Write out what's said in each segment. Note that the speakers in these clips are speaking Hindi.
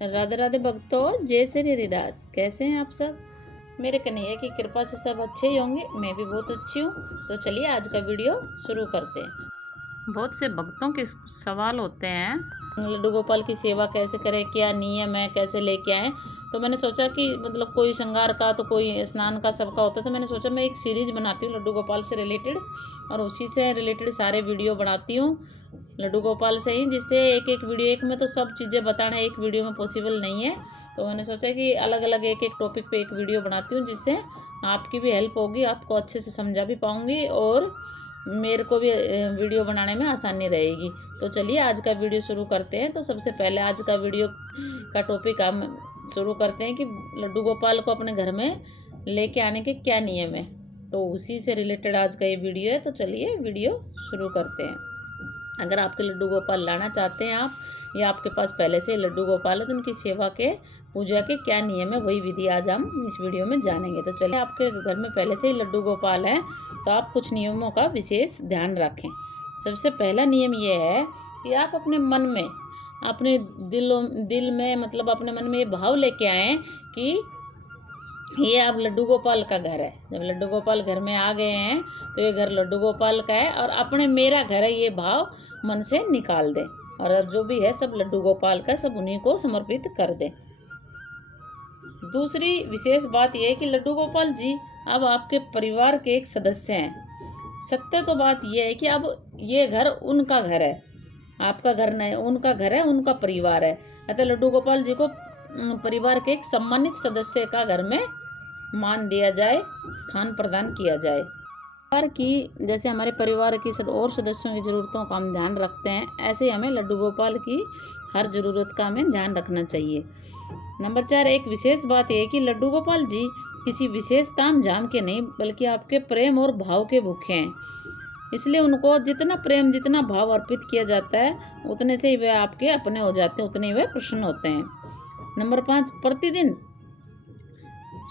राधे राधे भक्तों, जय श्री हरिदास। कैसे हैं आप सब? मेरे कन्हैया की कृपा से सब अच्छे ही होंगे। मैं भी बहुत अच्छी हूँ। तो चलिए आज का वीडियो शुरू करते हैं। बहुत से भक्तों के सवाल होते हैं, लड्डू गोपाल की सेवा कैसे करें, क्या नियम है, कैसे लेके आएँ। तो मैंने सोचा कि मतलब कोई श्रृंगार का तो कोई स्नान का सबका होता है, तो मैंने सोचा मैं एक सीरीज़ बनाती हूँ लड्डू गोपाल से रिलेटेड, और उसी से रिलेटेड सारे वीडियो बनाती हूँ लड्डू गोपाल से ही, जिससे एक एक वीडियो, एक में तो सब चीज़ें बताना एक वीडियो में पॉसिबल नहीं है। तो मैंने सोचा कि अलग अलग एक एक टॉपिक पे एक वीडियो बनाती हूँ, जिससे आपकी भी हेल्प होगी, आपको अच्छे से समझा भी पाऊँगी और मेरे को भी वीडियो बनाने में आसानी रहेगी। तो चलिए आज का वीडियो शुरू करते हैं। तो सबसे पहले आज का वीडियो का टॉपिक हम शुरू करते हैं कि लड्डू गोपाल को अपने घर में लेके आने के क्या नियम है। तो उसी से रिलेटेड आज का ये वीडियो है। तो चलिए वीडियो शुरू करते हैं। अगर आपके लड्डू गोपाल लाना चाहते हैं आप, या आपके पास पहले से लड्डू गोपाल है, तो उनकी सेवा के पूजा के क्या नियम है, वही विधि आज हम इस वीडियो में जानेंगे। तो चलिए, आपके घर में पहले से ही लड्डू गोपाल हैं तो आप कुछ नियमों का विशेष ध्यान रखें। सबसे पहला नियम ये है कि आप अपने मन में, अपने दिल में, मतलब अपने मन में ये भाव लेके आएँ कि ये अब लड्डू गोपाल का घर है। जब लड्डू गोपाल घर में आ गए हैं तो ये घर लड्डू गोपाल का है, और अपने मेरा घर है, ये भाव मन से निकाल दें। और अब जो भी है सब लड्डू गोपाल का, सब उन्हीं को समर्पित कर दें। दूसरी विशेष बात यह है कि लड्डू गोपाल जी अब आपके परिवार के एक सदस्य हैं। सत्य तो बात यह है कि अब ये घर उनका घर है, आपका घर नहीं, उनका घर है, उनका परिवार है। अतः लड्डू गोपाल जी को परिवार के एक सम्मानित सदस्य का घर में मान दिया जाए, स्थान प्रदान किया जाए। परिवार की, जैसे हमारे परिवार की और सदस्यों की ज़रूरतों का हम ध्यान रखते हैं, ऐसे ही हमें लड्डू गोपाल की हर ज़रूरत का हमें ध्यान रखना चाहिए। नंबर 4, एक विशेष बात यह है कि लड्डू गोपाल जी किसी विशेष ताम झाम के नहीं, बल्कि आपके प्रेम और भाव के भूखे हैं। इसलिए उनको जितना प्रेम, जितना भाव अर्पित किया जाता है, उतने से ही वे आपके अपने हो जाते हैं, उतने ही वे प्रसन्न होते हैं। नंबर 5, प्रतिदिन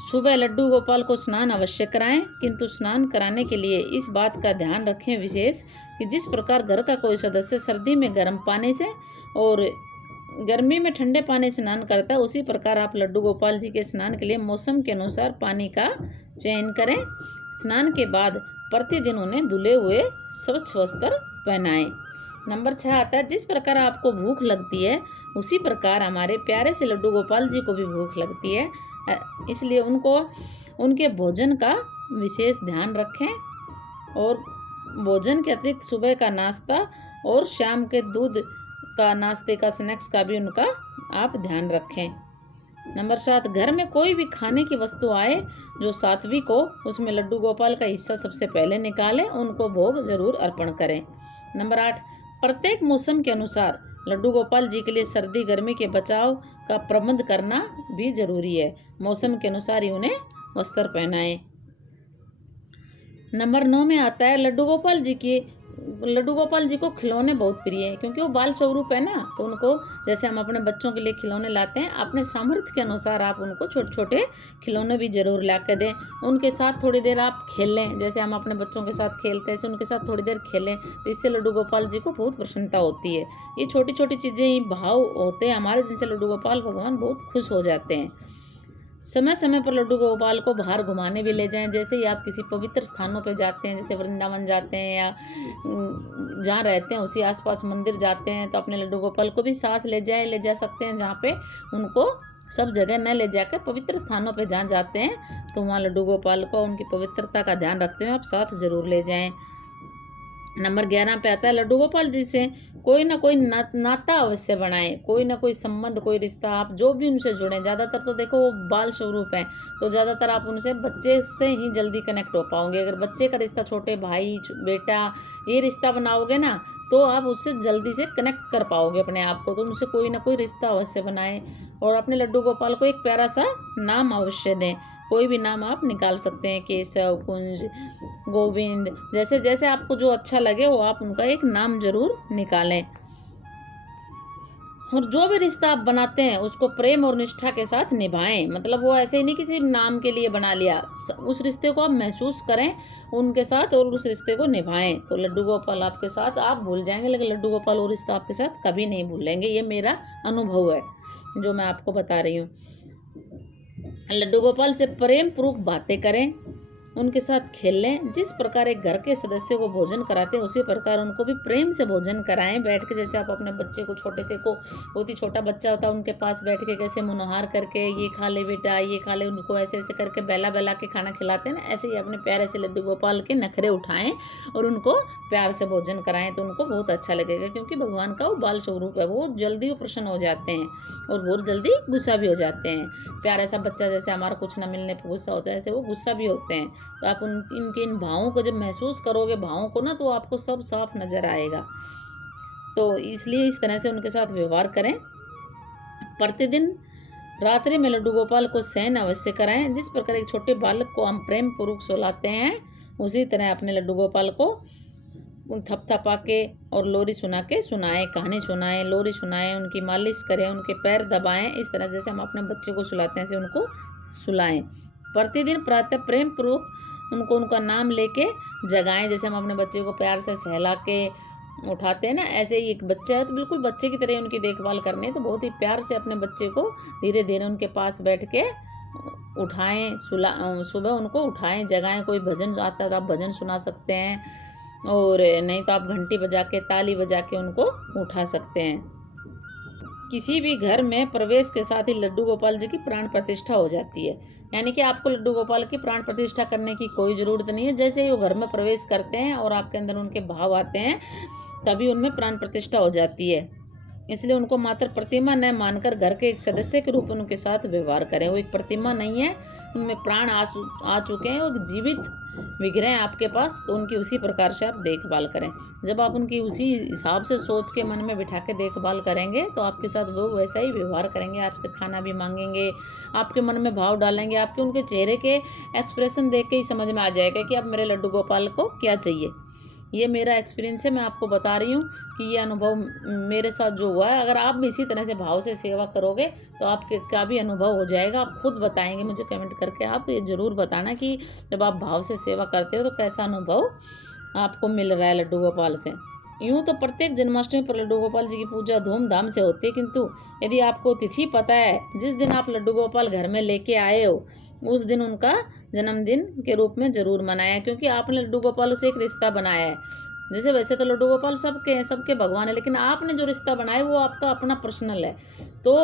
सुबह लड्डू गोपाल को स्नान अवश्य कराएं, किंतु स्नान कराने के लिए इस बात का ध्यान रखें विशेष कि जिस प्रकार घर का कोई सदस्य सर्दी में गर्म पानी से और गर्मी में ठंडे पानी से स्नान करता है, उसी प्रकार आप लड्डू गोपाल जी के स्नान के लिए मौसम के अनुसार पानी का चयन करें। स्नान के बाद प्रतिदिन उन्हें धुले हुए स्वच्छ वस्त्र पहनाएं। नंबर 6 आता है, जिस प्रकार आपको भूख लगती है, उसी प्रकार हमारे प्यारे से लड्डू गोपाल जी को भी भूख लगती है। इसलिए उनको उनके भोजन का विशेष ध्यान रखें, और भोजन के अतिरिक्त सुबह का नाश्ता और शाम के दूध का नाश्ते का, स्नैक्स का भी उनका आप ध्यान रखें। नंबर 7, घर में कोई भी खाने की वस्तु आए जो सात्विक हो, उसमें लड्डू गोपाल का हिस्सा सबसे पहले निकालें, उनको भोग जरूर अर्पण करें। नंबर 8, प्रत्येक मौसम के अनुसार लड्डू गोपाल जी के लिए सर्दी गर्मी के बचाव का प्रबंध करना भी जरूरी है। मौसम के अनुसार ही उन्हें वस्त्र पहनाएं। नंबर 9 में आता है, लड्डू गोपाल जी को खिलौने बहुत प्रिय है, क्योंकि वो बाल स्वरूप है ना। तो उनको, जैसे हम अपने बच्चों के लिए खिलौने लाते हैं, अपने सामर्थ्य के अनुसार आप उनको छोटे छोटे खिलौने भी जरूर ला के दें। उनके साथ थोड़ी देर आप खेल लें, जैसे हम अपने बच्चों के साथ खेलते हैं, ऐसे उनके साथ थोड़ी देर खेलें, तो इससे लड्डू गोपाल जी को बहुत प्रसन्नता होती है। ये छोटी छोटी चीज़ें ही भाव होते हैं हमारे, जिनसे लड्डू गोपाल भगवान बहुत खुश हो जाते हैं। समय समय पर लड्डू गोपाल को बाहर घुमाने भी ले जाएं। जैसे ही आप किसी पवित्र स्थानों पर जाते हैं, जैसे वृंदावन जाते हैं या जहाँ रहते हैं उसी आसपास मंदिर जाते हैं, तो अपने लड्डू गोपाल को भी साथ ले जा सकते हैं। जहाँ पे उनको सब जगह न ले जाकर पवित्र स्थानों पे जहाँ जाते हैं, तो वहाँ लड्डू गोपाल को उनकी पवित्रता का ध्यान रखते हुए आप साथ जरूर ले जाएं। नंबर 11 पे आता है, लड्डू गोपाल जी से कोई ना कोई नाता अवश्य बनाएं, कोई ना कोई संबंध, कोई रिश्ता, आप जो भी उनसे जुड़ें। ज़्यादातर तो देखो वो बाल स्वरूप हैं, तो ज़्यादातर आप उनसे बच्चे से ही जल्दी कनेक्ट हो पाओगे। अगर बच्चे का रिश्ता, छोटे भाई बेटा, ये रिश्ता बनाओगे ना, तो आप उससे जल्दी से कनेक्ट कर पाओगे अपने आप को। तो उनसे कोई ना कोई रिश्ता अवश्य बनाएं, और अपने लड्डू गोपाल को एक प्यारा सा नाम अवश्य दें। कोई भी नाम आप निकाल सकते हैं, केशव, कुंज, गोविंद, जैसे जैसे आपको जो अच्छा लगे वो आप उनका एक नाम जरूर निकालें। और जो भी रिश्ता आप बनाते हैं उसको प्रेम और निष्ठा के साथ निभाएं। मतलब वो ऐसे ही नहीं किसी नाम के लिए बना लिया, उस रिश्ते को आप महसूस करें उनके साथ और उस रिश्ते को निभाएं। तो लड्डू गोपाल आपके साथ आप भूल जाएंगे, लेकिन लड्डू गोपाल वो रिश्ता आपके साथ कभी नहीं भूलेंगे, ये मेरा अनुभव है। जो मैं आपको बता रही हूँ। लड्डू गोपाल से प्रेम पूर्वक बातें करें, उनके साथ खेलें। जिस प्रकार एक घर के सदस्य को भोजन कराते हैं उसी प्रकार उनको भी प्रेम से भोजन कराएं बैठ के। जैसे आप अपने बच्चे को, छोटे से को, बहुत ही छोटा बच्चा होता है, उनके पास बैठ के कैसे मुनहार करके ये खा ले बेटा, ये खा ले, उनको ऐसे ऐसे करके बहला बहला के खाना खिलाते हैं ना, ऐसे ही अपने प्यारे से लड्डू गोपाल के नखरे उठाएं और उनको प्यार से भोजन कराएं तो उनको बहुत अच्छा लगेगा। क्योंकि भगवान का वो बाल स्वरूप है, वो जल्दी वो प्रसन्न हो जाते हैं और बहुत जल्दी गुस्सा भी हो जाते हैं। प्यारा सा बच्चा जैसे हमारा कुछ न मिलने पर गुस्सा होता है, ऐसे वो गुस्सा भी होते हैं। तो आप इनके इन भावों को जब महसूस करोगे, भावों को ना, तो आपको सब साफ नजर आएगा। तो इसलिए इस तरह से उनके साथ व्यवहार करें। प्रतिदिन रात्रि में लड्डू गोपाल को शयन अवश्य कराएं। जिस प्रकार एक छोटे बालक को हम प्रेम पूर्वक सुलाते हैं उसी तरह अपने लड्डू गोपाल को थपथपा के और लोरी सुना के सुनाएं, कहानी सुनाएं, लोरी सुनाएं, उनकी मालिश करें, उनके पैर दबाएं। इस तरह जैसे हम अपने बच्चे को सुलाते हैं ऐसे उनको सुलाएं। प्रतिदिन प्रातः प्रेम पूर्वक उनको उनका नाम लेके जगाएं। जैसे हम अपने बच्चे को प्यार से सहला के उठाते हैं ना, ऐसे ही एक बच्चा है तो बिल्कुल बच्चे की तरह उनकी देखभाल करनी है। तो बहुत ही प्यार से अपने बच्चे को धीरे धीरे उनके पास बैठ के उठाएं, सुबह उनको उठाएं, जगाएं। कोई भजन आता है तो आप भजन सुना सकते हैं, और नहीं तो आप घंटी बजा के, ताली बजा के उनको उठा सकते हैं। किसी भी घर में प्रवेश के साथ ही लड्डू गोपाल जी की प्राण प्रतिष्ठा हो जाती है। यानी कि आपको लड्डू गोपाल की प्राण प्रतिष्ठा करने की कोई ज़रूरत नहीं है। जैसे ही वो घर में प्रवेश करते हैं और आपके अंदर उनके भाव आते हैं तभी उनमें प्राण प्रतिष्ठा हो जाती है। इसलिए उनको मात्र प्रतिमा न मानकर घर के एक सदस्य के रूप में उनके साथ व्यवहार करें। वो एक प्रतिमा नहीं है, उनमें प्राण आ चुके हैं, वो जीवित विग्रह हैं आपके पास, तो उनकी उसी प्रकार से आप देखभाल करें। जब आप उनकी उसी हिसाब से सोच के मन में बिठा के देखभाल करेंगे तो आपके साथ वो वैसा ही व्यवहार करेंगे। आपसे खाना भी मांगेंगे, आपके मन में भाव डालेंगे। आपके उनके चेहरे के एक्सप्रेशन देख के ही समझ में आ जाएगा कि अब मेरे लड्डू गोपाल को क्या चाहिए। ये मेरा एक्सपीरियंस है, मैं आपको बता रही हूँ कि ये अनुभव मेरे साथ जो हुआ है। अगर आप भी इसी तरह से भाव से सेवा करोगे तो आपके क्या भी अनुभव हो जाएगा। आप खुद बताएंगे मुझे कमेंट करके। आप ये ज़रूर बताना कि जब आप भाव से सेवा करते हो तो कैसा अनुभव आपको मिल रहा है लड्डू गोपाल से। यूँ तो प्रत्येक जन्माष्टमी पर लड्डू गोपाल जी की पूजा धूमधाम से होती है, किंतु यदि आपको तिथि पता है, जिस दिन आप लड्डू गोपाल घर में लेके आए हो उस दिन उनका जन्मदिन के रूप में ज़रूर मनाया। क्योंकि आपने लड्डू गोपाल से एक रिश्ता बनाया है। जैसे वैसे तो लड्डू गोपाल सबके भगवान है, लेकिन आपने जो रिश्ता बनाया वो आपका अपना पर्सनल है। तो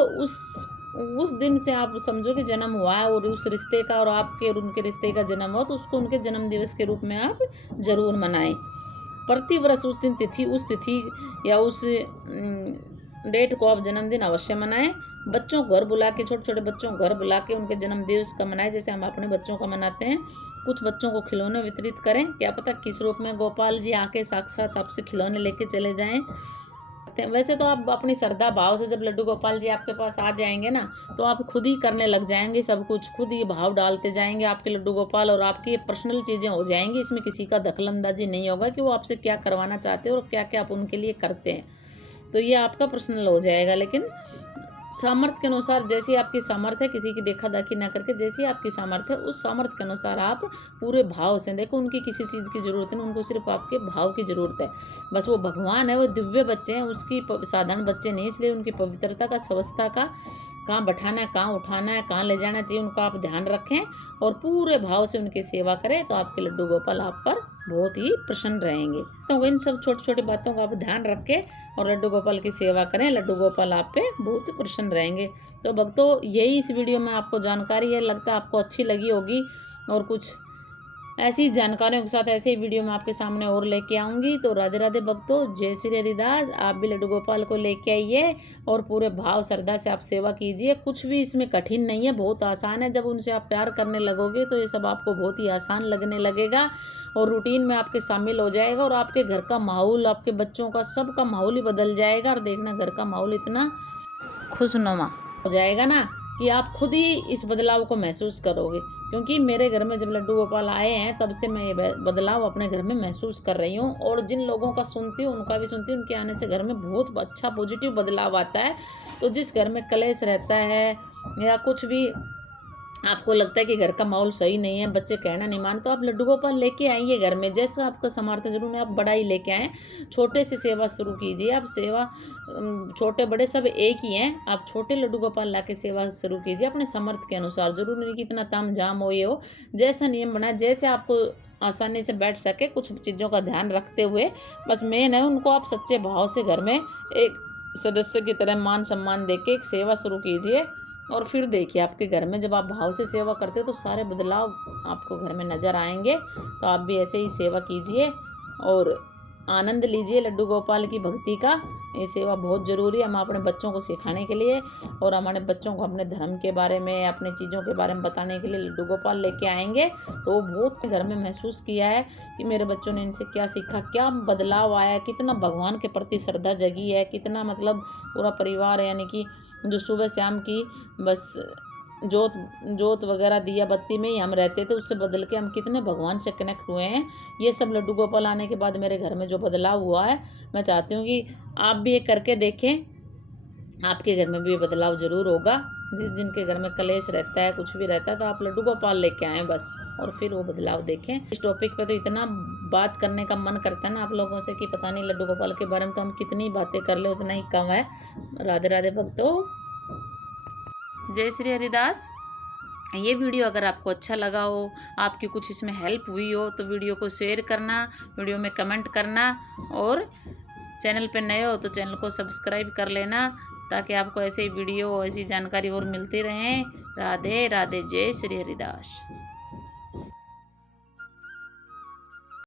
उस दिन से आप समझो कि जन्म हुआ है और उस रिश्ते का, और आपके और उनके रिश्ते का जन्म हुआ, तो उसको उनके जन्म दिवस के रूप में आप ज़रूर मनाएं। प्रति वर्ष उस दिन उस तिथि या उस डेट को आप जन्मदिन अवश्य मनाएं। बच्चों को घर बुला के, छोटे छोटे बच्चों को घर बुला के उनके जन्म दिवस का मनाएं, जैसे हम अपने बच्चों का मनाते हैं। कुछ बच्चों को खिलौने वितरित करें, क्या पता किस रूप में गोपाल जी आके साक्षात आपसे खिलौने लेके चले जाएं। वैसे तो आप अपनी श्रद्धा भाव से जब लड्डू गोपाल जी आपके पास आ जाएंगे ना, तो आप खुद ही करने लग जाएंगे सब कुछ, खुद ही भाव डालते जाएंगे आपके लड्डू गोपाल, और आपकी ये पर्सनल चीज़ें हो जाएंगी। इसमें किसी का दखलंदाजी नहीं होगा कि वो आपसे क्या करवाना चाहते हैं और क्या क्या आप उनके लिए करते हैं। तो ये आपका पर्सनल हो जाएगा। लेकिन सामर्थ्य के अनुसार, जैसी आपकी सामर्थ्य है, किसी की देखा देखी ना करके, जैसी आपकी सामर्थ्य है उस सामर्थ्य के अनुसार आप पूरे भाव से देखो। उनकी किसी चीज़ की ज़रूरत नहीं, उनको सिर्फ आपके भाव की ज़रूरत है। बस वो भगवान है, वो दिव्य बच्चे हैं, उसकी साधारण बच्चे नहीं। इसलिए उनकी पवित्रता का, स्वस्थता का, कहाँ बैठाना है, कहाँ उठाना है, कहाँ ले जाना चाहिए, उनका आप ध्यान रखें और पूरे भाव से उनकी सेवा करें, तो आपके लड्डू गोपाल आप पर बहुत ही प्रसन्न रहेंगे। तो इन सब छोटी छोटी बातों का आप ध्यान रखें और लड्डू गोपाल की सेवा करें। लड्डू गोपाल आप पे बहुत प्रसन्न रहेंगे। तो भक्तों, यही इस वीडियो में आपको जानकारी है, लगता है आपको अच्छी लगी होगी। और कुछ ऐसी जानकारियों के साथ ऐसे ही वीडियो में आपके सामने और लेके आऊँगी। तो राधे राधे भक्तों, जय श्री हरिदास। आप भी लड्डू गोपाल को लेके आइए और पूरे भाव श्रद्धा से आप सेवा कीजिए। कुछ भी इसमें कठिन नहीं है, बहुत आसान है। जब उनसे आप प्यार करने लगोगे तो ये सब आपको बहुत ही आसान लगने लगेगा और रूटीन में आपके शामिल हो जाएगा, और आपके घर का माहौल, आपके बच्चों का, सबका माहौल ही बदल जाएगा। और देखना घर का माहौल इतना खुशनुमा हो जाएगा ना कि आप खुद ही इस बदलाव को महसूस करोगे। क्योंकि मेरे घर में जब लड्डू गोपाल आए हैं तब से मैं ये बदलाव अपने घर में महसूस कर रही हूँ, और जिन लोगों का सुनती हूँ उनका भी सुनती हूँ। उनके आने से घर में बहुत अच्छा पॉजिटिव बदलाव आता है। तो जिस घर में कलेश रहता है या कुछ भी आपको लगता है कि घर का माहौल सही नहीं है, बच्चे कहना नहीं मानते, तो आप लड्डू गोपाल लेके आइए घर में, जैसा आपका सामर्थ्य जरूर नहीं, आप बड़ा ही लेके आएँ। छोटे से सेवा शुरू कीजिए, आप सेवा छोटे बड़े सब एक ही हैं, आप छोटे लड्डू गोपाल ला के सेवा शुरू कीजिए अपने सामर्थ्य के अनुसार। जरूरी नहीं कि इतना तामझाम हो, ये हो, जैसा नियम बनाए, जैसे आपको आसानी से बैठ सके, कुछ चीज़ों का ध्यान रखते हुए। बस मेन है उनको आप सच्चे भाव से घर में एक सदस्य की तरह मान सम्मान देके एक सेवा शुरू कीजिए, और फिर देखिए आपके घर में जब आप भाव से सेवा करते हो तो सारे बदलाव आपको घर में नज़र आएंगे। तो आप भी ऐसे ही सेवा कीजिए और आनंद लीजिए लड्डू गोपाल की भक्ति का। ये सेवा बहुत ज़रूरी है हम अपने बच्चों को सिखाने के लिए, और हमारे बच्चों को अपने धर्म के बारे में, अपने चीज़ों के बारे में बताने के लिए लड्डू गोपाल लेके आएंगे। तो वो बहुत घर में महसूस किया है कि मेरे बच्चों ने इनसे क्या सीखा, क्या बदलाव आया, कितना भगवान के प्रति श्रद्धा जगी है, कितना मतलब पूरा परिवार है, यानी कि जो सुबह शाम की बस जोत जोत वगैरह दिया बत्ती में ही हम रहते थे, उससे बदल के हम कितने भगवान से कनेक्ट हुए हैं। ये सब लड्डू गोपाल आने के बाद मेरे घर में जो बदलाव हुआ है, मैं चाहती हूँ कि आप भी ये करके देखें, आपके घर में भी ये बदलाव ज़रूर होगा। जिस जिनके घर में कलेश रहता है, कुछ भी रहता है, तो आप लड्डू गोपाल लेके आएँ बस, और फिर वो बदलाव देखें। इस टॉपिक पे तो इतना बात करने का मन करता है ना आप लोगों से कि पता नहीं, लड्डू गोपाल के बारे में तो हम कितनी बातें कर ले उतना ही कम है। राधे राधे भक्तों, जय श्री हरिदास। ये वीडियो अगर आपको अच्छा लगा हो, आपकी कुछ इसमें हेल्प हुई हो, तो वीडियो को शेयर करना, वीडियो में कमेंट करना, और चैनल पे नए हो तो चैनल को सब्सक्राइब कर लेना, ताकि आपको ऐसे ही वीडियो, ऐसी जानकारी और मिलती रहें। राधे राधे, जय श्री हरिदास।